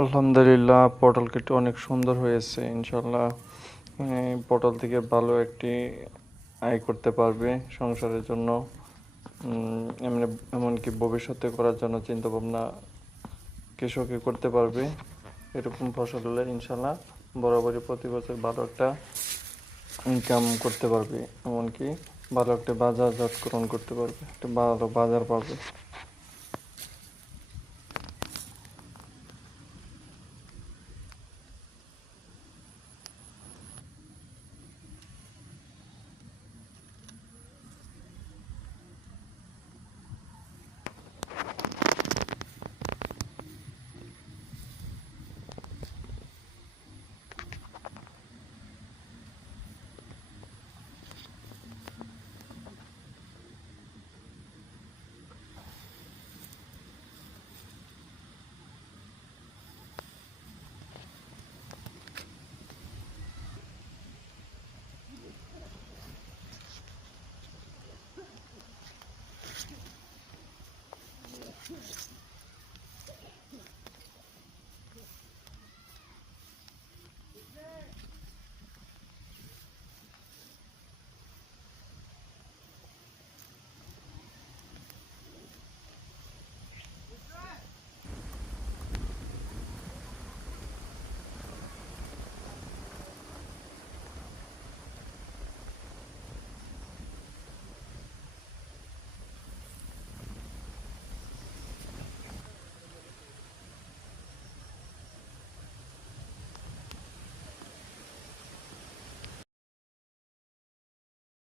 আলহামদুলিল্লাহ, পটল কেটে অনেক সুন্দর হয়েছে ইনশাল্লাহ। পটল থেকে ভালো একটি আয় করতে পারবে সংসারের জন্য। এমনি এমনকি ভবিষ্যতে করার জন্য চিন্তা ভাবনা কৃষকই করতে পারবে। এরকম ফসল হলে ইনশাল্লাহ বরাবরই প্রতি বছর ভালো একটা ইনকাম করতে পারবে, এমনকি ভালো একটা বাজারজাতকরণ করতে পারবে, একটা ভালো বাজার পাবে।